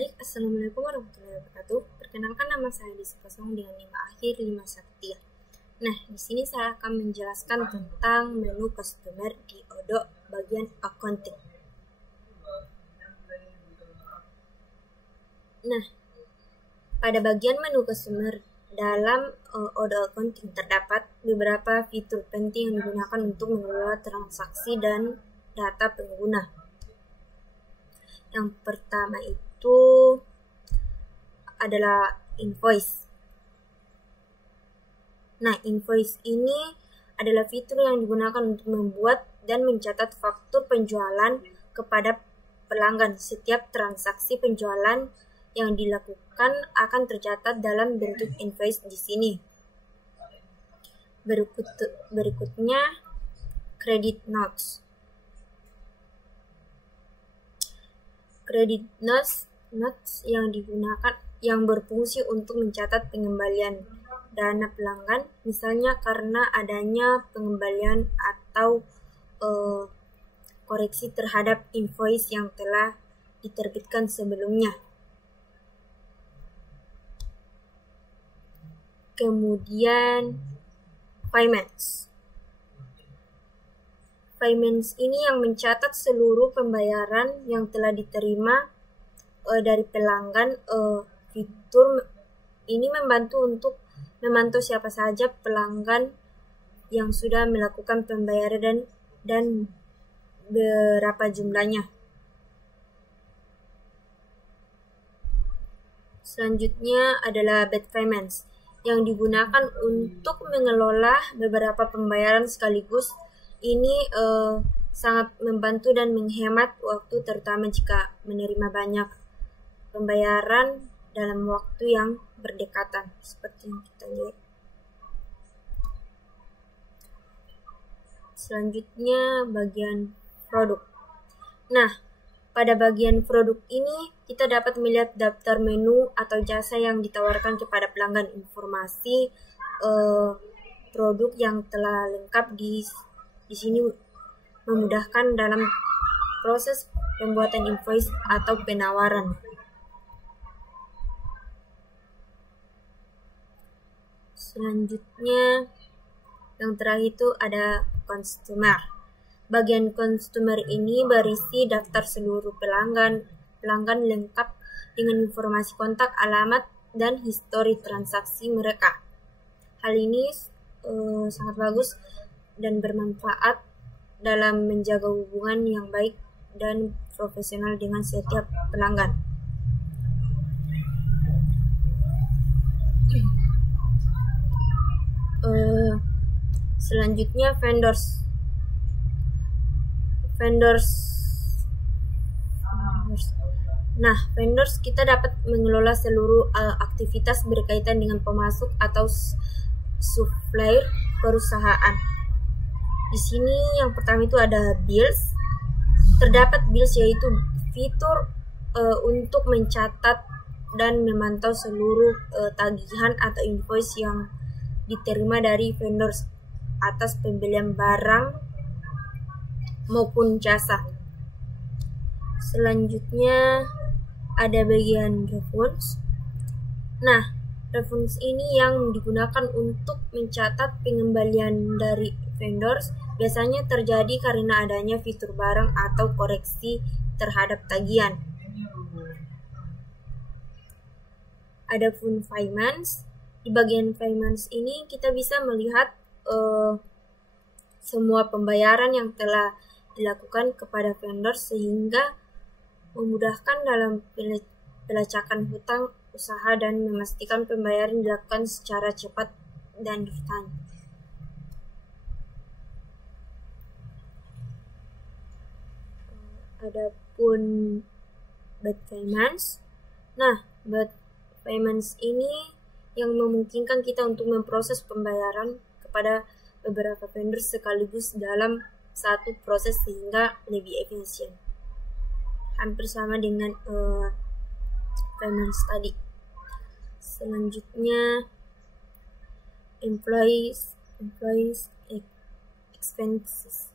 Baik, Assalamualaikum warahmatullahi wabarakatuh. Perkenalkan, nama saya Desi Pasong dengan NIM akhir 513. Nah, di sini saya akan menjelaskan tentang menu customer di Odoo bagian accounting. Nah, pada bagian menu customer dalam Odoo accounting terdapat beberapa fitur penting yang digunakan untuk mengelola transaksi dan data pengguna. Yang pertama itu adalah invoice. Nah, invoice ini adalah fitur yang digunakan untuk membuat dan mencatat faktur penjualan kepada pelanggan. Setiap transaksi penjualan yang dilakukan akan tercatat dalam bentuk invoice di sini. Berikutnya, credit notes. Credit notes yang berfungsi untuk mencatat pengembalian dana pelanggan, misalnya karena adanya pengembalian atau koreksi terhadap invoice yang telah diterbitkan sebelumnya. Kemudian payments. Payments ini yang mencatat seluruh pembayaran yang telah diterima dari pelanggan. Fitur ini membantu untuk memantau siapa saja pelanggan yang sudah melakukan pembayaran dan berapa jumlahnya. Selanjutnya adalah batch payments yang digunakan untuk mengelola beberapa pembayaran sekaligus. Ini sangat membantu dan menghemat waktu, terutama jika menerima banyak pembayaran dalam waktu yang berdekatan, seperti yang kita lihat. Selanjutnya bagian produk. Nah, pada bagian produk ini kita dapat melihat daftar menu atau jasa yang ditawarkan kepada pelanggan. Informasi produk yang telah lengkap di sini memudahkan dalam proses pembuatan invoice atau penawaran. Selanjutnya, yang terakhir itu ada customer. Bagian customer ini berisi daftar seluruh pelanggan lengkap dengan informasi kontak, alamat, dan histori transaksi mereka. Hal ini sangat bagus dan bermanfaat dalam menjaga hubungan yang baik dan profesional dengan setiap pelanggan. Selanjutnya vendors. Nah, vendors kita dapat mengelola seluruh aktivitas berkaitan dengan pemasok atau supplier perusahaan. Di sini yang pertama itu ada bills. Terdapat bills, yaitu fitur untuk mencatat dan memantau seluruh tagihan atau invoice yang diterima dari vendors atas pembelian barang maupun jasa. Selanjutnya ada bagian refunds. Nah, refunds ini yang digunakan untuk mencatat pengembalian dari vendors, biasanya terjadi karena adanya fitur barang atau koreksi terhadap tagihan. Adapun payments, di bagian payments ini kita bisa melihat semua pembayaran yang telah dilakukan kepada vendor, sehingga memudahkan dalam pelacakan hutang usaha dan memastikan pembayaran dilakukan secara cepat dan instan. Adapun batch payments. Nah, batch payments ini yang memungkinkan kita untuk memproses pembayaran kepada beberapa vendor sekaligus dalam satu proses sehingga lebih efisien. Hampir sama dengan payments tadi. Selanjutnya employees expenses.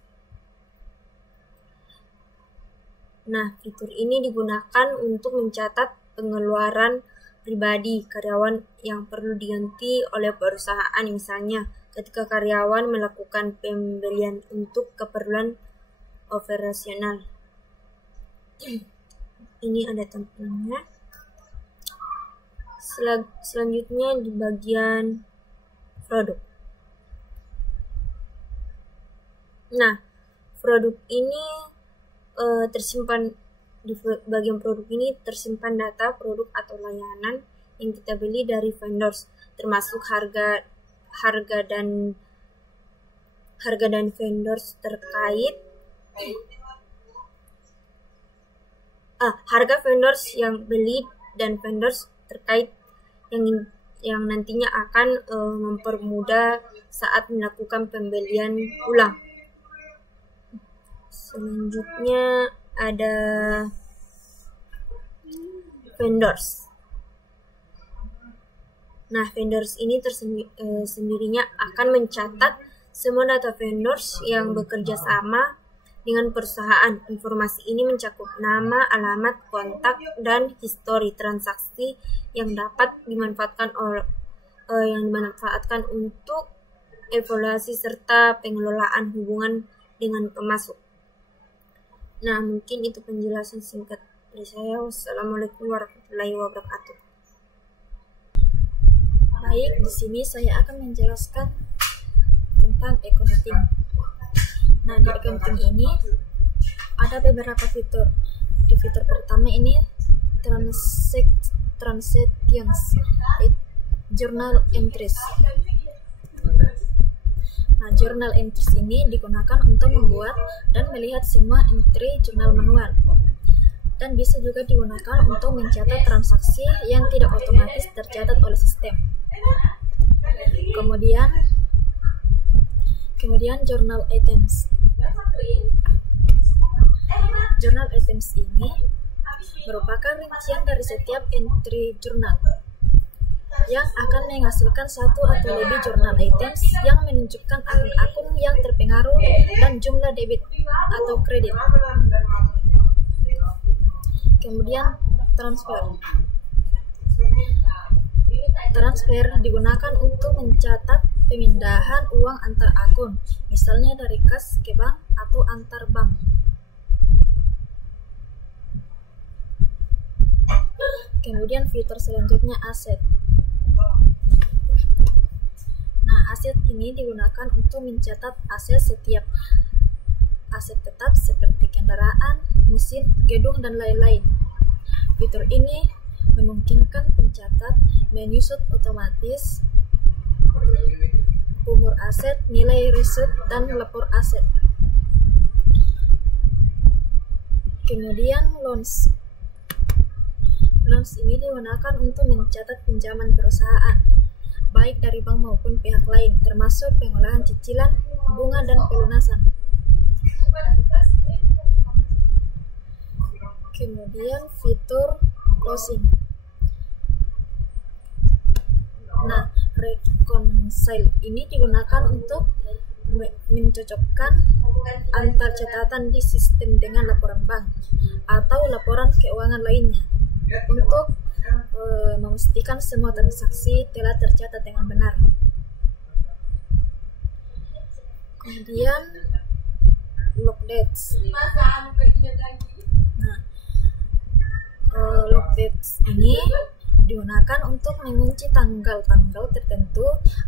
Nah, fitur ini digunakan untuk mencatat pengeluaran pribadi karyawan yang perlu diganti oleh perusahaan, misalnya ketika karyawan melakukan pembelian untuk keperluan operasional. Ini ada tampilnya. Selanjutnya di bagian produk. Nah, produk ini tersimpan di bagian produk ini tersimpan data produk atau layanan yang kita beli dari vendors, termasuk harga dan vendors terkait harga vendors yang beli dan vendors terkait yang nantinya akan mempermudah saat melakukan pembelian ulang. Selanjutnya ada vendors. Nah, vendors ini sendirinya akan mencatat semua data vendors yang bekerja sama dengan perusahaan. Informasi ini mencakup nama, alamat, kontak, dan histori transaksi yang dapat dimanfaatkan untuk evaluasi serta pengelolaan hubungan dengan pemasok. Nah, mungkin itu penjelasan singkat dari saya. Wassalamualaikum warahmatullahi wabarakatuh. Baik, di sini saya akan menjelaskan tentang accounting. Nah, di accounting ini ada beberapa fitur. Di fitur pertama ini transactions, journal entries. Nah, journal entries ini digunakan untuk membuat dan melihat semua entry jurnal manual, dan bisa juga digunakan untuk mencatat transaksi yang tidak otomatis tercatat oleh sistem. Kemudian journal items. Journal items ini merupakan rincian dari setiap entry jurnal yang akan menghasilkan satu atau lebih journal items yang menunjukkan akun-akun yang terpengaruh dan jumlah debit atau kredit. Kemudian transfer digunakan untuk mencatat pemindahan uang antar akun, misalnya dari kas ke bank atau antar bank. Kemudian fitur selanjutnya aset. Nah, aset ini digunakan untuk mencatat aset tetap seperti kendaraan, mesin, gedung, dan lain-lain. Fitur ini memungkinkan pencatat menyusut otomatis umur aset, nilai riset, dan lapor aset. Kemudian loans. Loans ini digunakan untuk mencatat pinjaman perusahaan, baik dari bank maupun pihak lain, termasuk pengolahan cicilan, bunga, dan pelunasan. Kemudian fitur closing. Nah, reconcile ini digunakan untuk mencocokkan antar catatan di sistem dengan laporan bank atau laporan keuangan lainnya untuk memastikan semua transaksi telah tercatat dengan benar. Kemudian log dates. Nah, log dates ini digunakan untuk mengunci tanggal-tanggal tertentu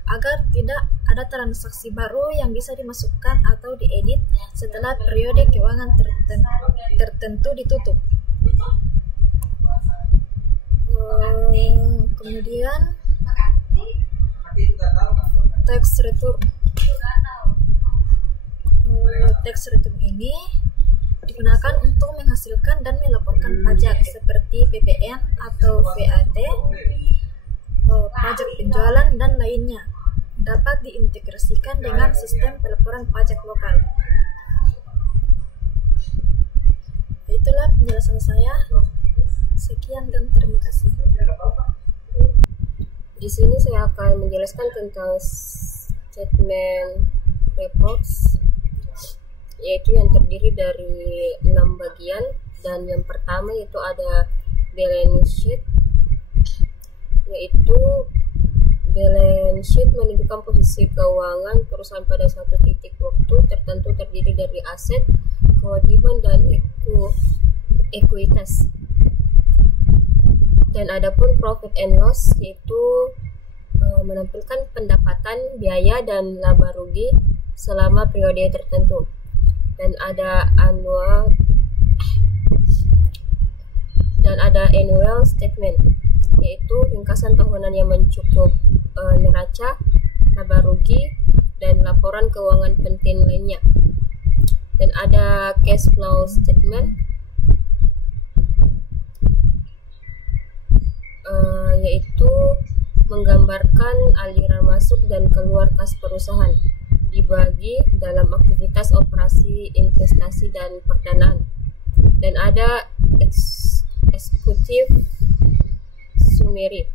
agar tidak ada transaksi baru yang bisa dimasukkan atau diedit setelah periode keuangan tertentu ditutup. Kemudian tax return. Tax return ini digunakan untuk menghasilkan dan melaporkan pajak seperti PPN atau VAT, pajak penjualan, dan lainnya. Dapat diintegrasikan dengan sistem pelaporan pajak lokal. Itulah penjelasan saya. Sekian dan terima kasih. Di sini saya akan menjelaskan tentang statement reports, yaitu yang terdiri dari 6 bagian, dan yang pertama yaitu ada balance sheet, yaitu balance sheet menunjukkan posisi keuangan perusahaan pada suatu titik waktu tertentu, terdiri dari aset, kewajiban, dan ekuitas. Dan adapun profit and loss, yaitu menampilkan pendapatan, biaya, dan laba rugi selama periode tertentu. Dan ada annual statement, yaitu ringkasan tahunan yang mencakup neraca, laba rugi, dan laporan keuangan penting lainnya. Dan ada cash flow statement, yaitu menggambarkan aliran masuk dan keluar kas perusahaan dibagi dalam aktivitas operasi, investasi, dan perdanaan. Dan ada executive summary,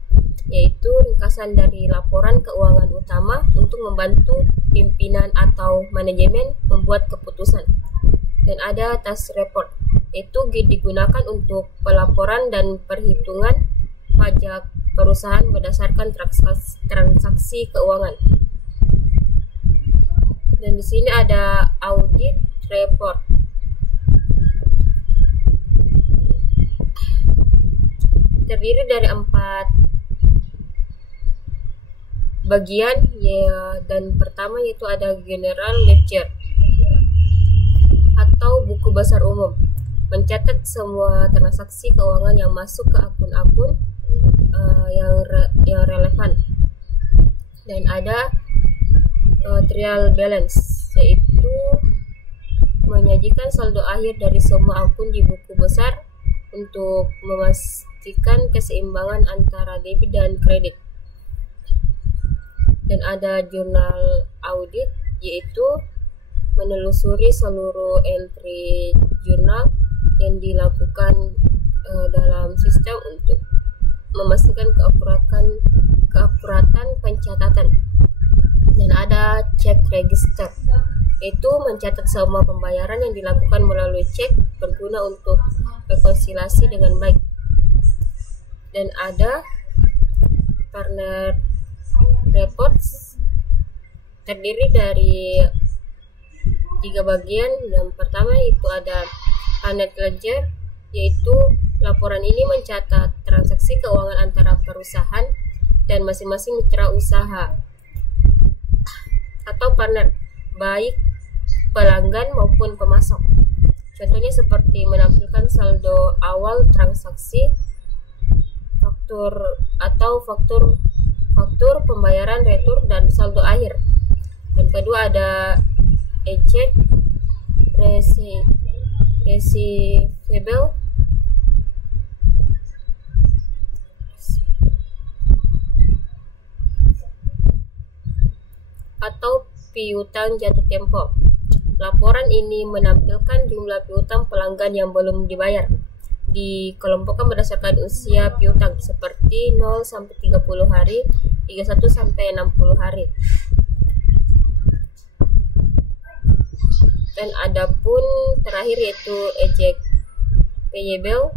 yaitu ringkasan dari laporan keuangan utama untuk membantu pimpinan atau manajemen membuat keputusan. Dan ada tax report, yaitu digunakan untuk pelaporan dan perhitungan pajak perusahaan berdasarkan transaksi keuangan. Dan di sini ada audit report, terdiri dari 4 bagian ya. Dan pertama yaitu ada general ledger atau buku besar umum, mencatat semua transaksi keuangan yang masuk ke akun-akun yang relevan. Dan ada trial balance, yaitu menyajikan saldo akhir dari semua akun di buku besar untuk memastikan keseimbangan antara debit dan kredit. Dan ada jurnal audit, yaitu menelusuri seluruh entry jurnal yang dilakukan dalam sistem untuk memastikan keakuratan pencatatan. Dan ada check register, yaitu mencatat semua pembayaran yang dilakukan melalui cek berguna untuk rekonsiliasi dengan baik. Dan ada partner reports, terdiri dari 3 bagian. Yang pertama itu ada partner ledger, yaitu laporan ini mencatat transaksi keuangan antara perusahaan dan masing-masing mitra usaha atau partner, baik pelanggan maupun pemasok. Contohnya seperti menampilkan saldo awal transaksi, faktur pembayaran retur, dan saldo akhir. Dan kedua ada aged receivable atau piutang jatuh tempo. Laporan ini menampilkan jumlah piutang pelanggan yang belum dibayar, dikelompokkan berdasarkan usia piutang seperti 0 sampai 30 hari, 31 sampai 60 hari. Dan ada pun terakhir yaitu eject payable,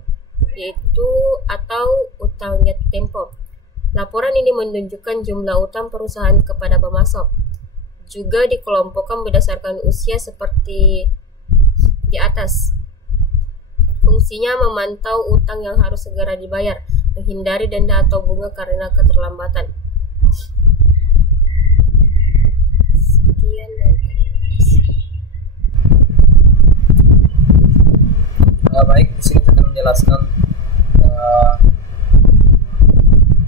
yaitu atau utang jatuh tempo. Laporan ini menunjukkan jumlah utang perusahaan kepada pemasok. Juga dikelompokkan berdasarkan usia seperti di atas. Fungsinya memantau utang yang harus segera dibayar, menghindari denda atau bunga karena keterlambatan. Sekian dan terima kasih. Baik, di sini kita akan menjelaskan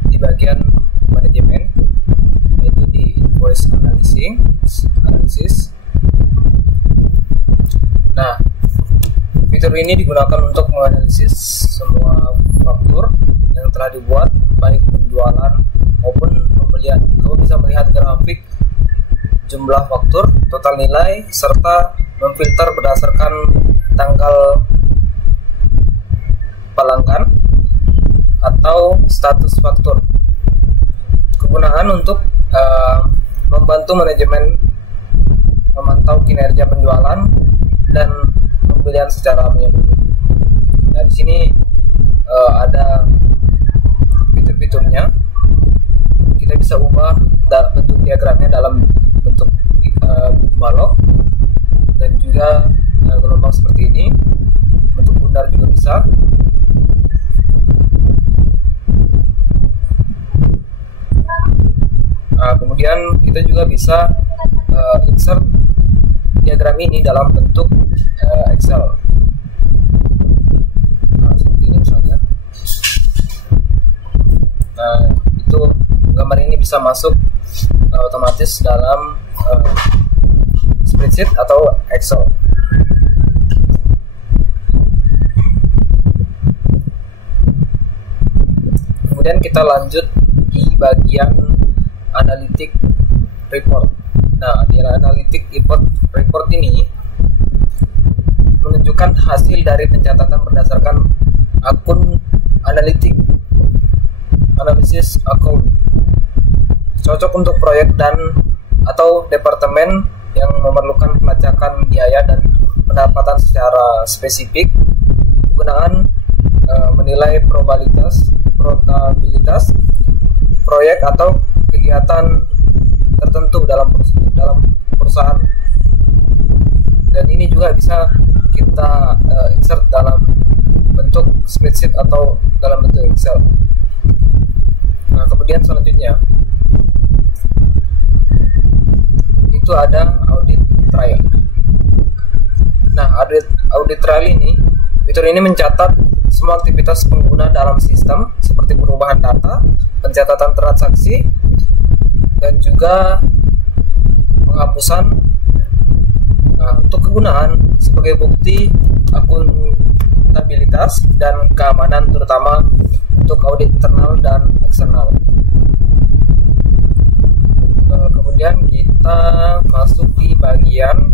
di bagian manajemen, yaitu di invoice analysis. Nah, fitur ini digunakan untuk menganalisis semua faktur yang telah dibuat, baik penjualan maupun pembelian. Kamu bisa melihat grafik jumlah faktur, total nilai, serta memfilter berdasarkan tanggal pelanggan atau status faktur. Kegunaan untuk membantu manajemen memantau kinerja penjualan dan pembelian secara menyeluruh. Dan di sini ada kemudian kita juga bisa insert diagram ini dalam bentuk Excel. Nah, seperti ini misalnya. Nah, itu gambar ini bisa masuk otomatis dalam spreadsheet atau Excel. Kemudian kita lanjut di bagian analytic report. Nah, di analytic report ini menunjukkan hasil dari pencatatan berdasarkan akun analysis account. Cocok untuk proyek dan atau departemen yang memerlukan pelacakan biaya dan pendapatan secara spesifik. Penggunaan menilai probabilitas proyek atau kegiatan tertentu dalam perusahaan. Dan ini juga bisa kita insert dalam bentuk spreadsheet atau dalam bentuk Excel. Nah, kemudian selanjutnya itu ada audit trail. Nah, audit trail ini, fitur ini mencatat semua aktivitas pengguna dalam sistem seperti perubahan data, pencatatan transaksi, dan juga penghapusan. Nah, untuk kegunaan sebagai bukti akuntabilitas dan keamanan, terutama untuk audit internal dan eksternal. Kemudian kita masuk di bagian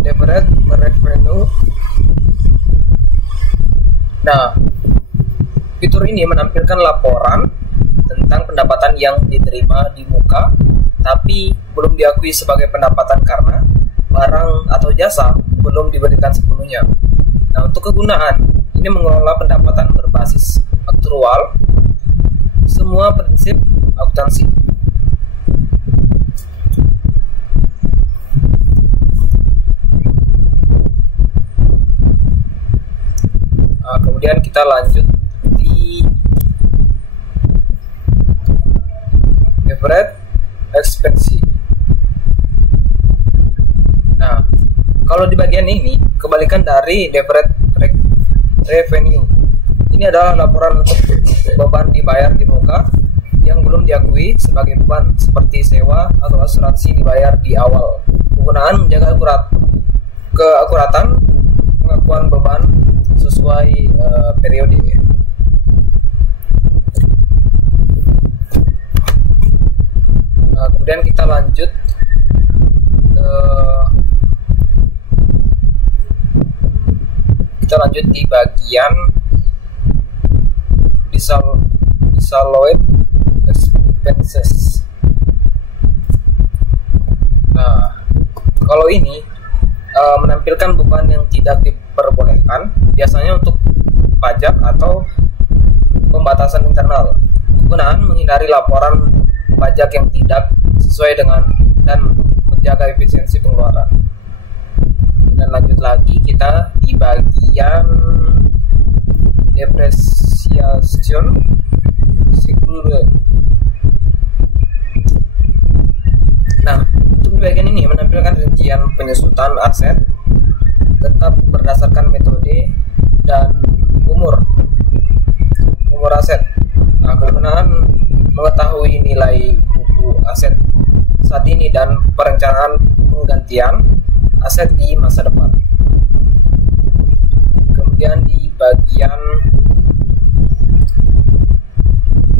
deferred revenue. Nah, fitur ini menampilkan laporan tentang pendapatan yang diterima di muka, tapi belum diakui sebagai pendapatan karena barang atau jasa belum diberikan sepenuhnya. Nah, untuk kegunaan, ini mengelola pendapatan berbasis aktual, semua prinsip akuntansi. Nah, kemudian kita lanjut di average expense. Nah, kalau di bagian ini kebalikan dari deferred revenue. Ini adalah laporan untuk beban dibayar di muka yang belum diakui sebagai beban, seperti sewa atau asuransi dibayar di awal. Penggunaan menjaga keakuratan pengakuan beban sesuai periode. Nah, kemudian kita lanjut di bagian disallowed expenses. Nah, kalau ini menampilkan beban yang tidak diperbolehkan, biasanya untuk pajak atau pembatasan internal. Kegunaan menghindari laporan pajak yang tidak sesuai dengan dan menjaga efisiensi pengeluaran. Dan lanjut lagi kita di bagian depreciation cycle. Nah, untuk bagian ini menampilkan rincian penyusutan aset tetap berdasarkan metode dan umur aset. Nah, kegunaan mengetahui nilai buku aset saat ini dan perencanaan penggantian aset di masa depan. Kemudian di bagian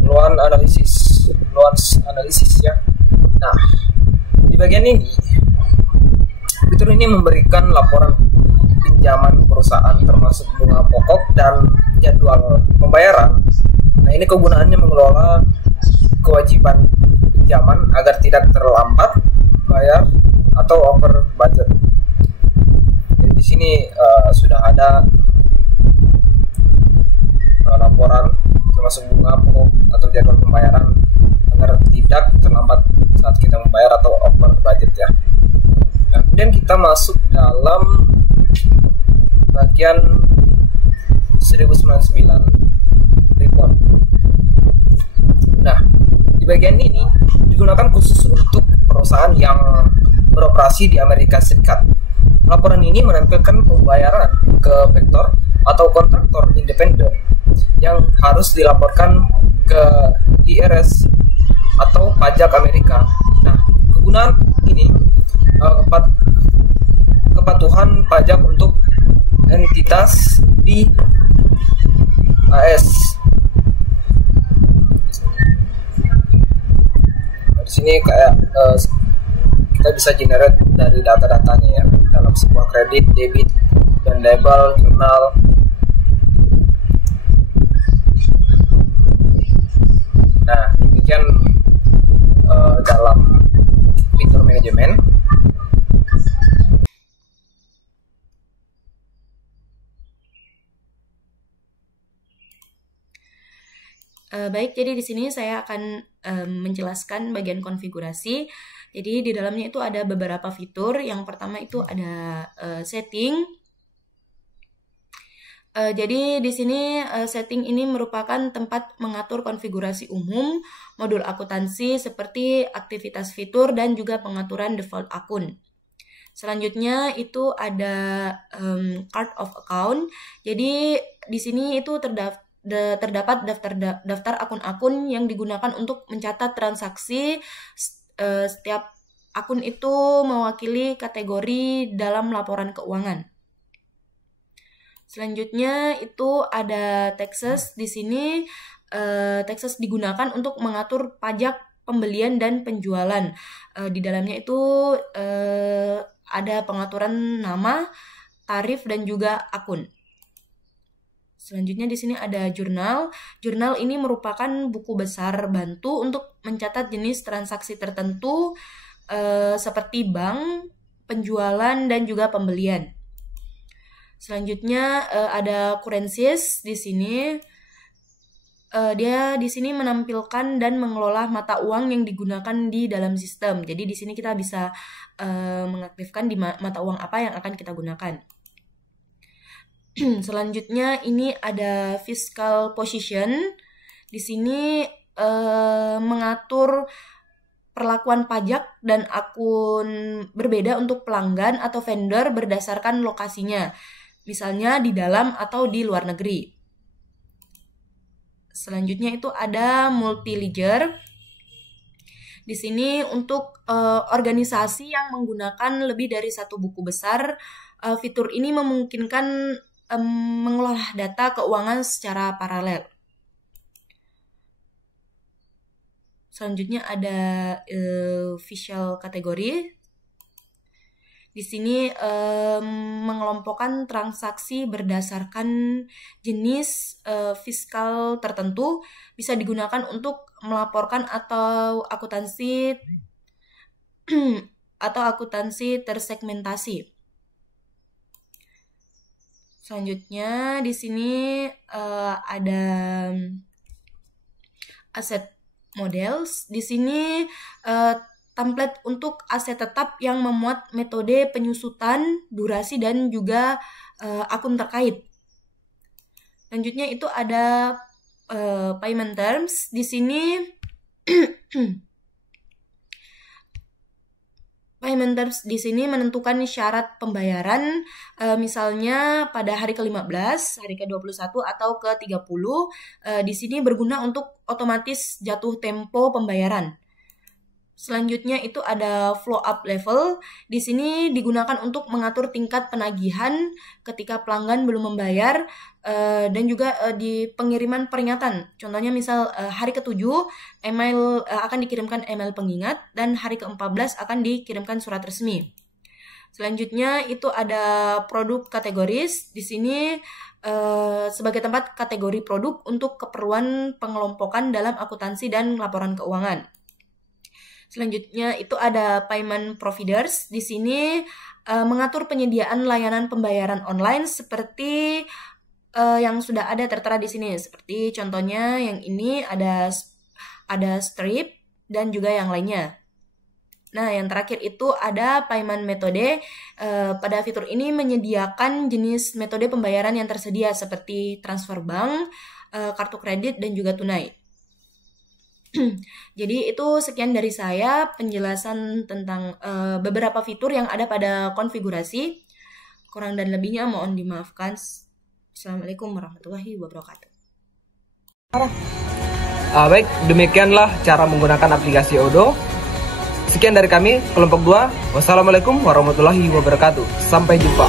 loan analisis ya. Nah, di bagian ini fitur ini memberikan laporan pinjaman perusahaan termasuk bunga pokok dan jadwal pembayaran. Nah, ini kegunaannya mengelola kewajiban pinjaman agar tidak terlambat bayar atau over budget. Jadi di sini sudah ada laporan termasuk bunga pokok atau jadwal pembayaran agar tidak terlambat saat kita membayar atau over budget ya. Nah, kemudian kita masuk dalam bagian 1099 report. Nah, Di bagian ini digunakan khusus untuk perusahaan yang beroperasi di Amerika Serikat. Laporan ini menampilkan pembayaran ke vendor atau kontraktor independen yang harus dilaporkan ke IRS atau pajak Amerika. Nah, kegunaan ini kepatuhan pajak untuk entitas di AS. Di sini kayak kita bisa generate dari data-datanya ya dalam sebuah kredit, debit, dan label, jurnal. Nah, demikian dalam fitur manajemen. Baik, jadi di sini saya akan menjelaskan bagian konfigurasi. Jadi di dalamnya itu ada beberapa fitur. Yang pertama itu ada setting. Jadi di sini setting ini merupakan tempat mengatur konfigurasi umum, modul akuntansi seperti aktivitas fitur dan juga pengaturan default akun. Selanjutnya itu ada chart of account. Jadi di sini itu terdapat daftar akun-akun yang digunakan untuk mencatat transaksi. Setiap akun itu mewakili kategori dalam laporan keuangan. Selanjutnya itu ada taxes. Di sini taxes digunakan untuk mengatur pajak pembelian dan penjualan. Di dalamnya itu ada pengaturan nama, tarif, dan juga akun. Selanjutnya di sini ada jurnal. Jurnal ini merupakan buku besar bantu untuk mencatat jenis transaksi tertentu seperti bank, penjualan, dan juga pembelian. Selanjutnya ada currencies di sini. Dia di sini menampilkan dan mengelola mata uang yang digunakan di dalam sistem. Jadi di sini kita bisa mengaktifkan di mata uang apa yang akan kita gunakan. Selanjutnya ini ada fiscal position. Di sini mengatur perlakuan pajak dan akun berbeda untuk pelanggan atau vendor berdasarkan lokasinya, misalnya di dalam atau di luar negeri. Selanjutnya itu ada multi ledger. Di sini untuk organisasi yang menggunakan lebih dari satu buku besar, fitur ini memungkinkan mengolah data keuangan secara paralel. Selanjutnya ada visual kategori. Di sini mengelompokkan transaksi berdasarkan jenis fiskal tertentu, bisa digunakan untuk melaporkan atau akuntansi tersegmentasi. Selanjutnya di sini ada aset models. Di sini template untuk aset tetap yang memuat metode penyusutan, durasi, dan juga akun terkait. Selanjutnya itu ada payment terms. Di sini payment terms di sini menentukan syarat pembayaran, misalnya pada hari ke-15, hari ke-21, atau ke-30. Di sini berguna untuk otomatis jatuh tempo pembayaran. Selanjutnya itu ada flow up level. Di sini digunakan untuk mengatur tingkat penagihan ketika pelanggan belum membayar, dan juga di pengiriman peringatan. Contohnya misal hari ke-7 email akan dikirimkan email pengingat, dan hari ke-14 akan dikirimkan surat resmi. Selanjutnya itu ada produk kategoris. Di sini sebagai tempat kategori produk untuk keperluan pengelompokan dalam akuntansi dan laporan keuangan. Selanjutnya itu ada payment providers. Di sini mengatur penyediaan layanan pembayaran online seperti yang sudah ada tertera di sini. Seperti contohnya yang ini ada Stripe dan juga yang lainnya. Nah, yang terakhir itu ada payment metode. Pada fitur ini menyediakan jenis metode pembayaran yang tersedia seperti transfer bank, kartu kredit, dan juga tunai. Jadi itu sekian dari saya penjelasan tentang beberapa fitur yang ada pada konfigurasi. Kurang dan lebihnya mohon dimaafkan. Assalamualaikum warahmatullahi wabarakatuh. Baik, demikianlah cara menggunakan aplikasi Odoo. Sekian dari kami, kelompok 2. Wassalamualaikum warahmatullahi wabarakatuh. Sampai jumpa.